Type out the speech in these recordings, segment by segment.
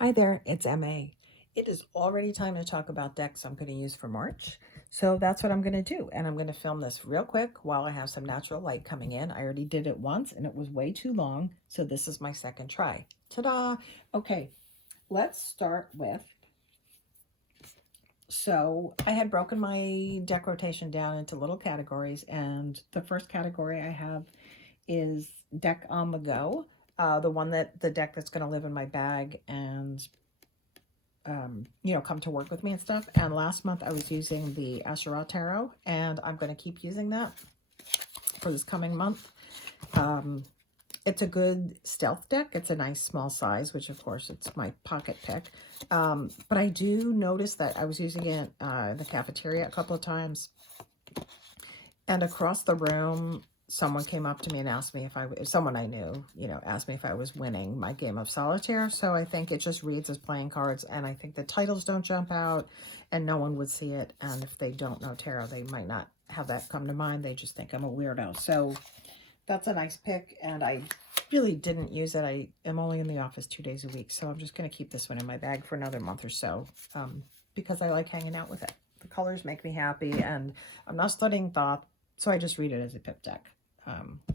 Hi there, it's MA. It is already time to talk about decks I'm going to use for March. So that's what I'm going to do. And I'm going to film this real quick while I have some natural light coming in. I already did it once and it was way too long. So this is my second try. Ta-da! Okay, let's start with, so I had broken my deck rotation down into little categories. And the first category I have is deck on the go. The deck that's going to live in my bag and come to work with me and stuff. And last month I was using the Asherah Tarot, and I'm going to keep using that for this coming month. It's a good stealth deck. It's a nice small size, which of course it's my pocket pick. But I do notice that I was using it in the cafeteria a couple of times, and across the room, someone came up to me and asked me if someone I knew, asked me if I was winning my game of solitaire. So I think it just reads as playing cards, and I think the titles don't jump out and no one would see it. And if they don't know tarot, they might not have that come to mind. They just think I'm a weirdo. So that's a nice pick, and I really didn't use it. I am only in the office 2 days a week, so I'm just going to keep this one in my bag for another month or so because I like hanging out with it. The colors make me happy, and I'm not studying thought, so I just read it as a pip deck.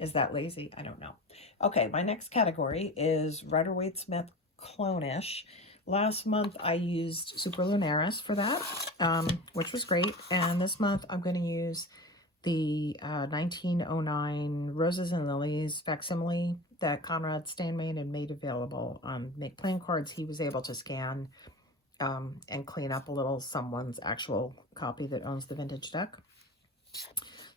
Is that lazy? I don't know. Okay, my next category is Rider-Waite-Smith Clone-ish. Last month I used Superlunaris for that, which was great. And this month I'm going to use the 1909 Roses and Lilies facsimile that Conrad Steinman had made available on Make Playing Cards. He was able to scan and clean up a little someone's actual copy that owns the vintage deck.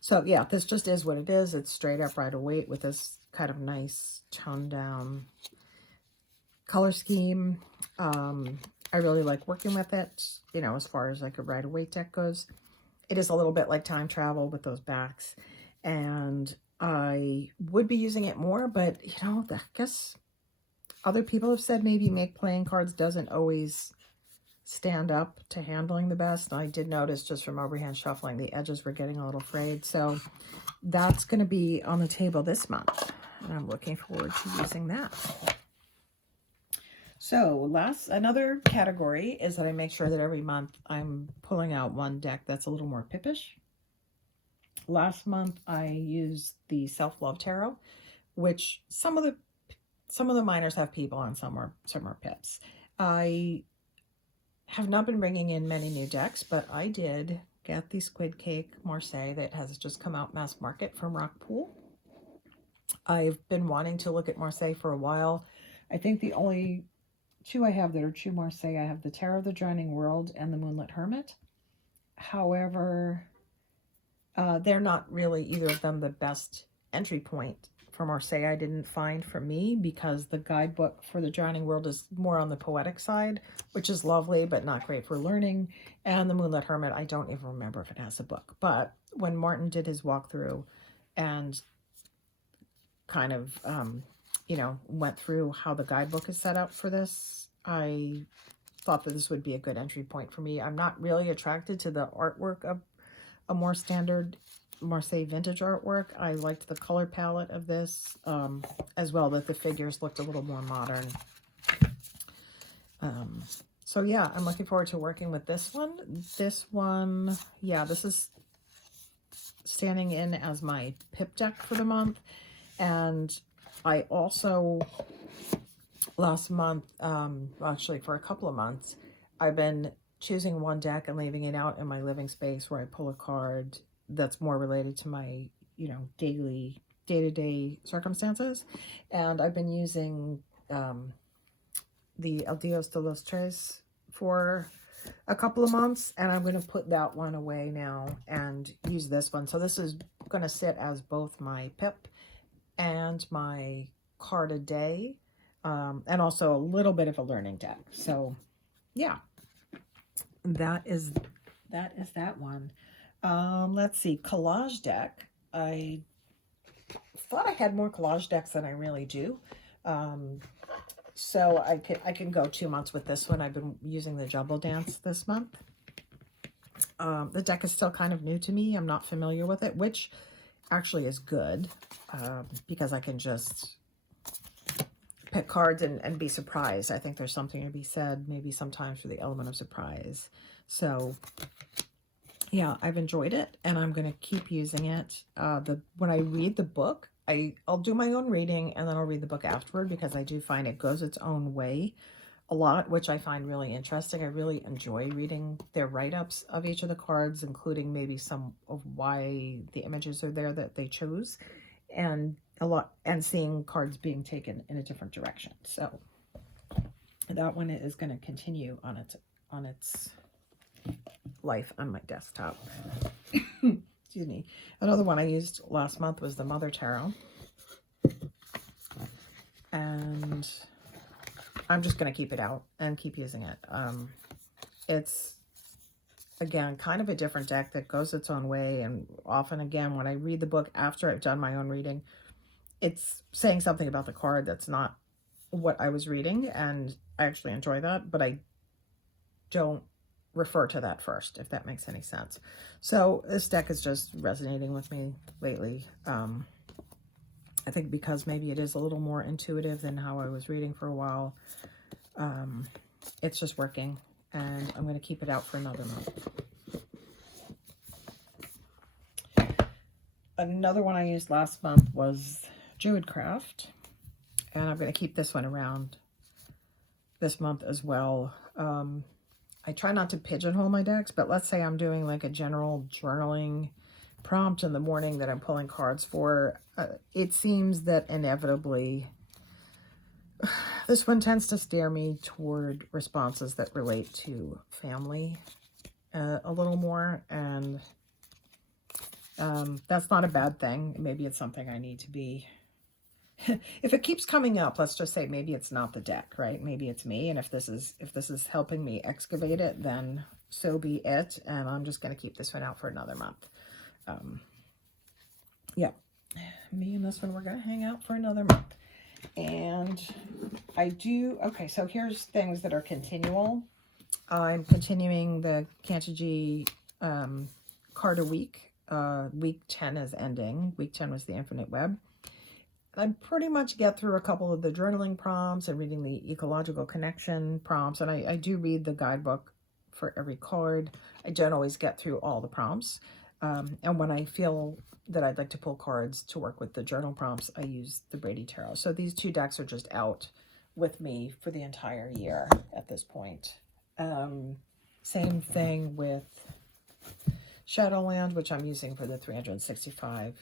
So yeah, this just is what it is. It's straight up Rider-Waite with this kind of nice toned down color scheme. I really like working with it, as far as like a Rider-Waite deck goes. It is a little bit like time travel with those backs, and I would be using it more, but I guess other people have said maybe Make Playing Cards doesn't always stand up to handling the best. I did notice just from overhand shuffling, the edges were getting a little frayed. So that's going to be on the table this month, and I'm looking forward to using that. So another category is that I make sure that every month I'm pulling out one deck that's a little more pippish. Last month I used the Self-Love Tarot, which some of the minors have people and some are pips. I have not been bringing in many new decks, but I did get the Squid Cake Marseille that has just come out mass market from Rockpool. I've been wanting to look at Marseille for a while. I think the only two I have that are true Marseille, I have the Tarot of the Drowning World and the Moonlit Hermit. However, they're not really either of them the best entry point for Marseille. I didn't find for me, because the guidebook for the Drowning World is more on the poetic side, which is lovely but not great for learning. And the Moonlit Hermit, I don't even remember if it has a book. But when Martin did his walkthrough and kind of went through how the guidebook is set up for this, I thought that this would be a good entry point for me. I'm not really attracted to the artwork of a more standard Marseille vintage artwork. I liked the color palette of this, as well, that the figures looked a little more modern. So yeah, I'm looking forward to working with this one. This one, yeah, this is standing in as my pip deck for the month. And I also, last month, actually for a couple of months, I've been choosing one deck and leaving it out in my living space where I pull a card that's more related to my, day-to-day circumstances. And I've been using the El Dios de los Tres for a couple of months, and I'm going to put that one away now and use this one. So this is going to sit as both my pip and my card a day, and also a little bit of a learning deck. So yeah, that is that one. Let's see, collage deck. I thought I had more collage decks than I really do. So I can go 2 months with this one. I've been using the Jumble Dance this month. The deck is still kind of new to me. I'm not familiar with it, which actually is good, because I can just pick cards and be surprised. I think there's something to be said maybe sometimes for the element of surprise. So yeah, I've enjoyed it, and I'm going to keep using it. When I read the book, I'll do my own reading, and then I'll read the book afterward, because I do find it goes its own way a lot, which I find really interesting. I really enjoy reading their write-ups of each of the cards, including maybe some of why the images are there that they chose, and seeing cards being taken in a different direction. So that one is going to continue on its life on my desktop. Excuse me. Another one I used last month was the Mother Tarot, and I'm just going to keep it out and keep using it. It's, again, kind of a different deck that goes its own way, and often, again, when I read the book after I've done my own reading, it's saying something about the card that's not what I was reading, and I actually enjoy that, but I don't refer to that first, if that makes any sense. So this deck is just resonating with me lately. I think because maybe it is a little more intuitive than how I was reading for a while. It's just working, and I'm going to keep it out for another month. Another one I used last month was Druidcraft, and I'm going to keep this one around this month as well. I try not to pigeonhole my decks, but let's say I'm doing like a general journaling prompt in the morning that I'm pulling cards for. It seems that inevitably this one tends to steer me toward responses that relate to family a little more, and that's not a bad thing. Maybe it's something I need to be if it keeps coming up, let's just say maybe it's not the deck, right? Maybe it's me, and if this is helping me excavate it, then so be it, and I'm just going to keep this one out for another month. Yeah, me and this one, we're going to hang out for another month. And okay, so here's things that are continual. I'm continuing the Kantaji card a week. Week 10 is ending. Week 10 was the Infinite Web. I pretty much get through a couple of the journaling prompts and reading the ecological connection prompts, and I do read the guidebook for every card. I don't always get through all the prompts, and when I feel that I'd like to pull cards to work with the journal prompts, I use the Brady Tarot. So these two decks are just out with me for the entire year at this point. Same thing with Shadowland, which I'm using for the 365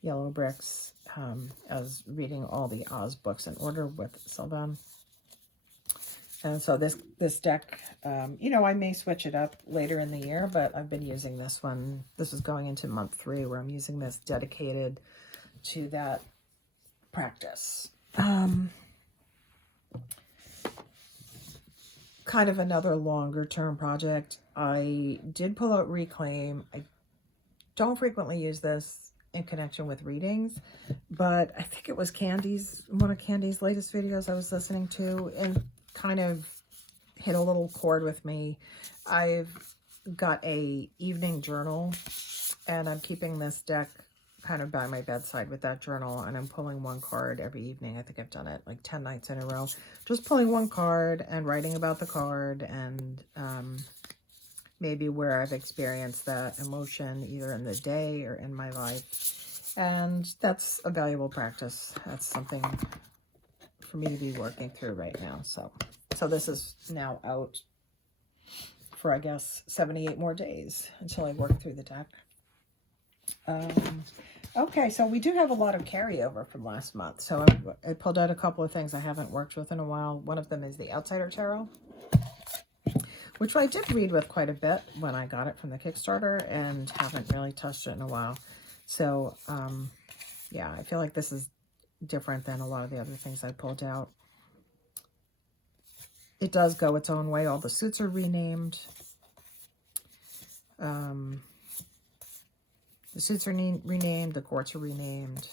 yellow bricks, as reading all the Oz books in order with Sylvan. And so this deck, I may switch it up later in the year, but I've been using this one. This is going into month 3 where I'm using this dedicated to that practice. Kind of another longer term project. I did pull out Reclaim. I don't frequently use this in connection with readings, but I think it was one of Candy's latest videos I was listening to, and kind of hit a little chord with me. I've got a evening journal, and I'm keeping this deck kind of by my bedside with that journal, and I'm pulling one card every evening. I think I've done it like 10 nights in a row, just pulling one card and writing about the card, and maybe where I've experienced that emotion either in the day or in my life. And that's a valuable practice. That's something for me to be working through right now. So this is now out for, I guess, 78 more days until I work through the deck. Okay, so we do have a lot of carryover from last month. So I pulled out a couple of things I haven't worked with in a while. One of them is the Outsider Tarot, which I did read with quite a bit when I got it from the Kickstarter, and haven't really touched it in a while. So, yeah, I feel like this is different than a lot of the other things I pulled out. It does go its own way. All the suits are renamed. The suits are renamed. The courts are renamed.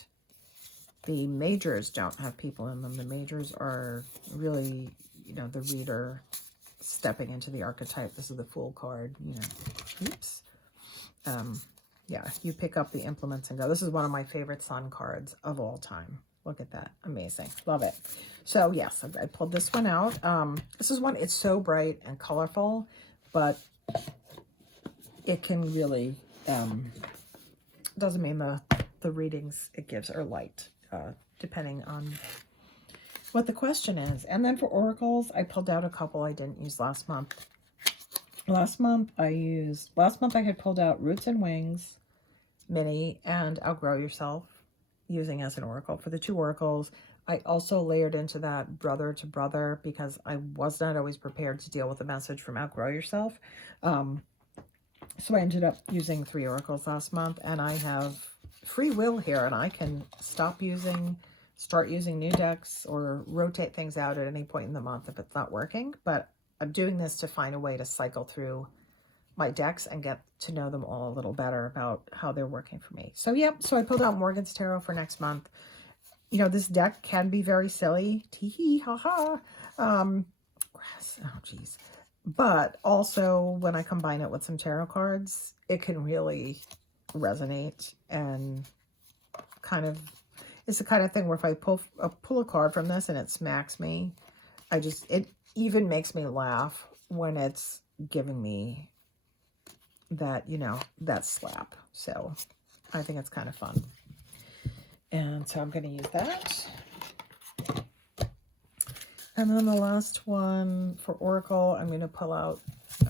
The majors don't have people in them. The majors are really, the reader stepping into the archetype. This is the Fool card, oops. Yeah, you pick up the implements and go. This is one of my favorite Sun cards of all time. Look at that. Amazing. Love it. So yes, I pulled this one out. This is one, it's so bright and colorful, but it can really, doesn't mean the readings it gives are light, depending on what the question is. And then for oracles, I pulled out a couple I didn't use last month. Last month I had pulled out Roots and Wings Mini and Outgrow Yourself, using as an oracle. For the 2 oracles, I also layered into that Brother to Brother, because I was not always prepared to deal with the message from Outgrow Yourself. So I ended up using 3 oracles last month, and I have free will here, and I can start using new decks or rotate things out at any point in the month if it's not working. But I'm doing this to find a way to cycle through my decks and get to know them all a little better about how they're working for me. So yeah, so I pulled out Morgan's Tarot for next month. You know, this deck can be very silly. Tee-hee, ha-ha. Oh, geez. But also, when I combine it with some tarot cards, it can really resonate, and kind of, it's the kind of thing where if I pull a card from this and it smacks me, it even makes me laugh when it's giving me that, you know, that slap. So I think it's kind of fun. And so I'm going to use that. And then the last one for Oracle, I'm going to pull out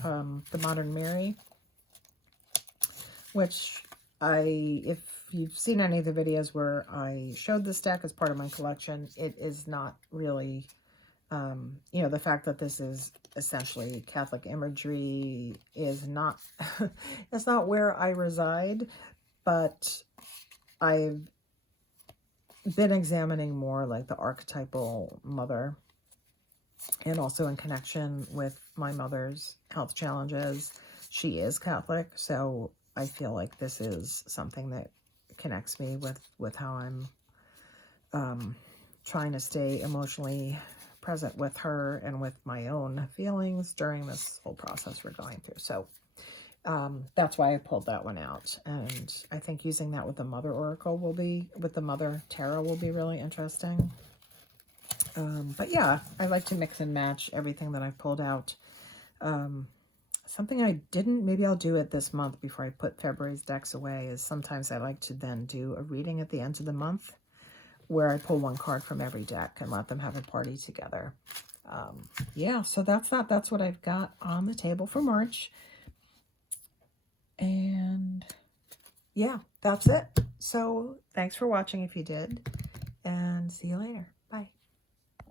the Modern Mary, which if you've seen any of the videos where I showed this deck as part of my collection, it is not really, you know, the fact that this is essentially Catholic imagery is not, it's not where I reside, but I've been examining more like the archetypal mother, and also in connection with my mother's health challenges. She is Catholic, so I feel like this is something that connects me with how I'm trying to stay emotionally present with her and with my own feelings during this whole process we're going through. So that's why I pulled that one out. And I think using that with the Mother Oracle with the Mother Tarot will be really interesting. But yeah, I like to mix and match everything that I've pulled out. Something I didn't, maybe I'll do it this month before I put February's decks away, is sometimes I like to then do a reading at the end of the month where I pull one card from every deck and let them have a party together. Yeah, so that's that. That's what I've got on the table for March. And yeah, that's it. So thanks for watching if you did, and see you later.